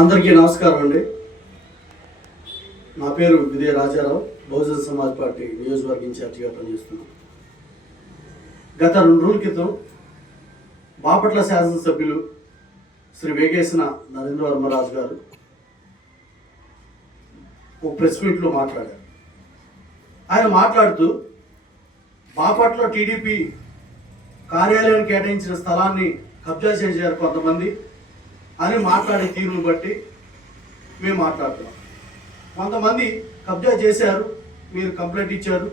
అందరికీ నమస్కారం అండి. నా పేరు విజయ రాజారావు, బహుజన సమాజ్ పార్టీ నియోజకవర్గ ఇన్ఛార్జిగా పనిచేస్తున్నాను. గత 2 రోజుల క్రితం బాపట్ల శాసనసభ్యులు శ్రీ వేగేసిన నరేంద్ర వర్మరాజు గారు ఒక ప్రెస్ మీట్లో మాట్లాడారు. ఆయన మాట్లాడుతూ బాపట్ల టీడీపీ కార్యాలయానికి కేటాయించిన స్థలాన్ని కబ్జా చేశారు కొంతమంది అని మాట్లాడే తీరును బట్టి మేము మాట్లాడుతున్నాం. కొంతమంది కబ్జా చేశారు, మీరు కంప్లైంట్ ఇచ్చారు,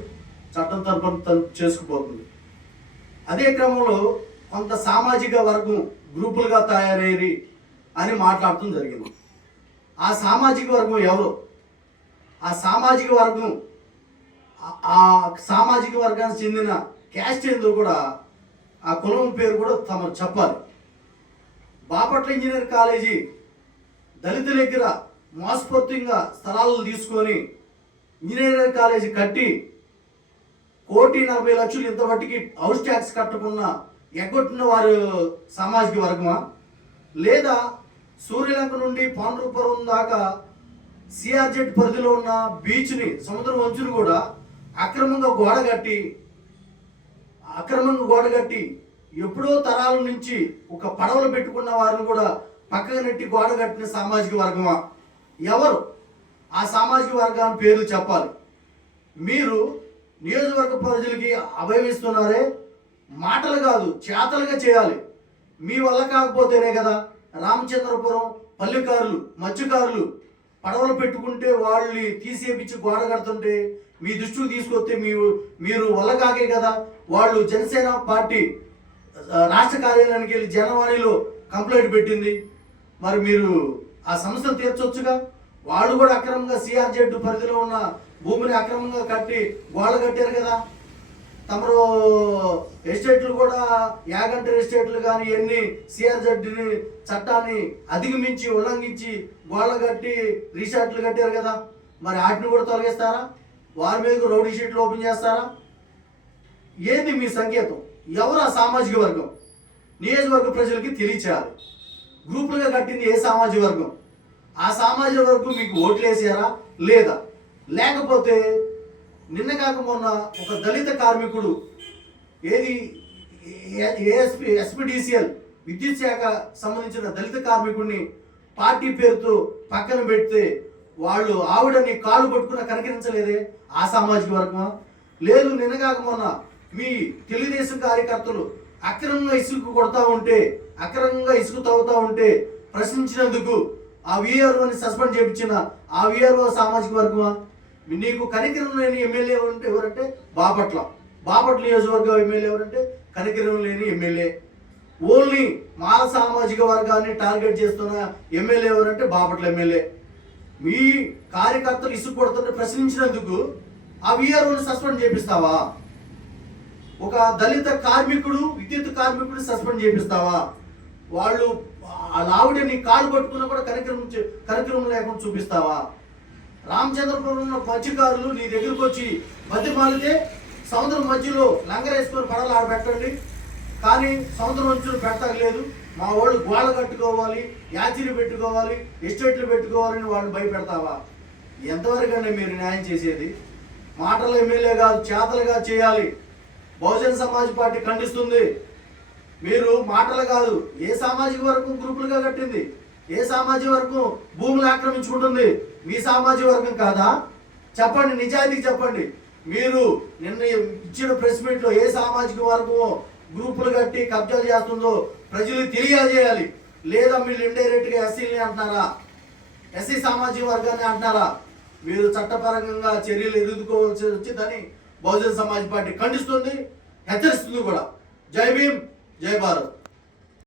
చట్టం తరపున చేసుకుపోతుంది. అదే క్రమంలో కొంత సామాజిక వర్గం గ్రూపులుగా తయారయ్యి అని మాట్లాడటం జరిగింది. ఆ సామాజిక వర్గం ఎవరు? ఆ సామాజిక వర్గానికి చెందిన క్యాస్ట్ ఏందో కూడా, ఆ కులం పేరు కూడా తమరు చెప్పాలి. బాపట్ల ఇంజనీర్ కాలేజీ దళితుల దగ్గర మోసపూరితంగా స్థలాలను తీసుకొని ఇంజనీరింగ్ కాలేజీ కట్టి 1,40,00,000 ఇంతవరకు హౌస్ ట్యాక్స్ కట్టకుండా ఎగ్గొట్టిన వారు సామాజిక వర్గమా? లేదా సూర్యలంక నుండి పాండ్రపురం దాకా సిఆర్జెడ్ పరిధిలో ఉన్న బీచ్ని, సముద్రం వంచును కూడా అక్రమంగా గోడ కట్టి ఎప్పుడో తరాల నుంచి ఒక పడవలు పెట్టుకున్న వారిని కూడా పక్కకు నెట్టి గోడ కట్టిన సామాజిక వర్గమా? ఎవరు ఆ సామాజిక వర్గాన్ని పేర్లు చెప్పాలి. మీరు నియోజకవర్గ ప్రజలకి అభయమిస్తున్నారే, మాటలు కాదు చేతలుగా చేయాలి. మీ వల్ల కాకపోతేనే కదా రామచంద్రపురం పల్లెకారులు, మత్స్యకారులు పడవలు పెట్టుకుంటే వాళ్ళని తీసేపించి గోడ కడుతుంటే మీ దృష్టికి తీసుకొస్తే మీరు వల్ల కాకే కదా వాళ్ళు జనసేన పార్టీ రాష్ట్ర కార్యాలయానికి వెళ్ళి జనవాణిలో కంప్లైంట్ పెట్టింది. మరి మీరు ఆ సమస్యలు తీర్చొచ్చుగా. వాళ్ళు కూడా అక్రమంగా సిఆర్జెడ్ పరిధిలో ఉన్న భూమిని అక్రమంగా కట్టి గోడ కట్టారు కదా. తమరు ఎస్టేట్లు కూడా యాగంటర్ ఎస్టేట్లు కానీ ఎన్ని సిఆర్జెడ్ని చట్టాన్ని అధిగమించి ఉల్లంఘించి గోడ కట్టి రీసార్ట్లు కట్టారు కదా. మరి వాటిని కూడా తొలగిస్తారా? వారి మీద రౌడీ షీట్లు ఓపెన్ చేస్తారా? ఏంది మీ సంకేతం? ఎవరు ఆ సామాజిక వర్గం? నియోజకవర్గ ప్రజలకి తెలియచేయాలి. గ్రూపులుగా కట్టింది ఏ సామాజిక వర్గం? ఆ సామాజిక వర్గం మీకు ఓట్లు వేసారా లేదా? లేకపోతే నిన్న కాక మొన్న ఒక దళిత కార్మికుడు ఎస్పీడీసీఎల్ విద్యుత్ శాఖ సంబంధించిన దళిత కార్మికుడిని పార్టీ పేరుతో పక్కన పెడితే వాళ్ళు ఆవిడని కాళ్ళు పట్టుకున్న కనికరించలేదే, ఆ సామాజిక వర్గమా? లేదు, నిన్న కాక మొన్న మీ తెలుగుదేశం కార్యకర్తలు అక్రమంగా ఇసుకు కొడతా ఉంటే, అక్రమంగా ఇసుకు తవ్వుతూ ఉంటే ప్రశ్నించినందుకు ఆ వీఆర్ఓని సస్పెండ్ చేయించిన ఆ వీఆర్ఓ సామాజిక వర్గమా? నీకు కనికరం లేని ఎమ్మెల్యే ఎవరంటే బాపట్ల నియోజకవర్గం ఎమ్మెల్యే ఎవరంటే కనికరం లేని ఎమ్మెల్యే. ఓన్లీ మా సామాజిక వర్గాన్ని టార్గెట్ చేస్తున్న ఎమ్మెల్యే ఎవరంటే బాపట్ల ఎమ్మెల్యే. మీ కార్యకర్తలు ఇసుకు కొడుతుంటే ప్రశ్నించినందుకు ఆ వీఆర్ఓని సస్పెండ్ చేపిస్తావా? ఒక దళిత కార్మికుడు, విద్యుత్ కార్మికుడు సస్పెండ్ చేపిస్తావా? వాళ్ళు లావుడిని కాలు పట్టుకున్నా కూడా కనికరం లేకుండా చూపిస్తావా? రామచంద్రపురంలో మత్స్యకారులు నీ దగ్గరకు వచ్చి మధ్య మాలితే సముద్రం మధ్యలో లంగరేసుకొని పడవలు ఆడ పెట్టండి, కానీ సముద్రం మధ్యలో పెట్టలేదు. మా వాళ్ళు గోడ కట్టుకోవాలి, యాచీలు పెట్టుకోవాలి, ఎస్టేట్లు పెట్టుకోవాలని వాళ్ళు భయపెడతావా? ఎంతవరకు అండి మీరు న్యాయం చేసేది? మాటలు ఎమ్మెల్యే కాదు, చేతలుగా చేయాలి. బహుజన సమాజ్ పార్టీ ఖండిస్తుంది. మీరు మాటలు కాదు, ఏ సామాజిక వర్గం గ్రూపులుగా కట్టింది? ఏ సామాజిక వర్గం భూములు ఆక్రమించుకుంటుంది? మీ సామాజిక వర్గం కాదా? చెప్పండి, నిజాయితీకి చెప్పండి. మీరు నిన్న ఇచ్చిన ప్రెస్ మీట్లో ఏ సామాజిక వర్గం గ్రూపులు కట్టి కబ్జాలు చేస్తుందో ప్రజలకు తెలియజేయాలి. లేదా మీరు ఇండైరెక్ట్గా ఎస్సీని అంటున్నారా, ఎస్సీ సామాజిక వర్గాన్ని అంటున్నారా? మీరు చట్టపరంగా చర్యలు ఎదుర్కోవాల్సి వచ్చిందని బహుజన సమాజ్ పార్టీ ఖండిస్తుంది, హెచ్చరిస్తుంది కూడా. జై భీమ్, జై భారత్.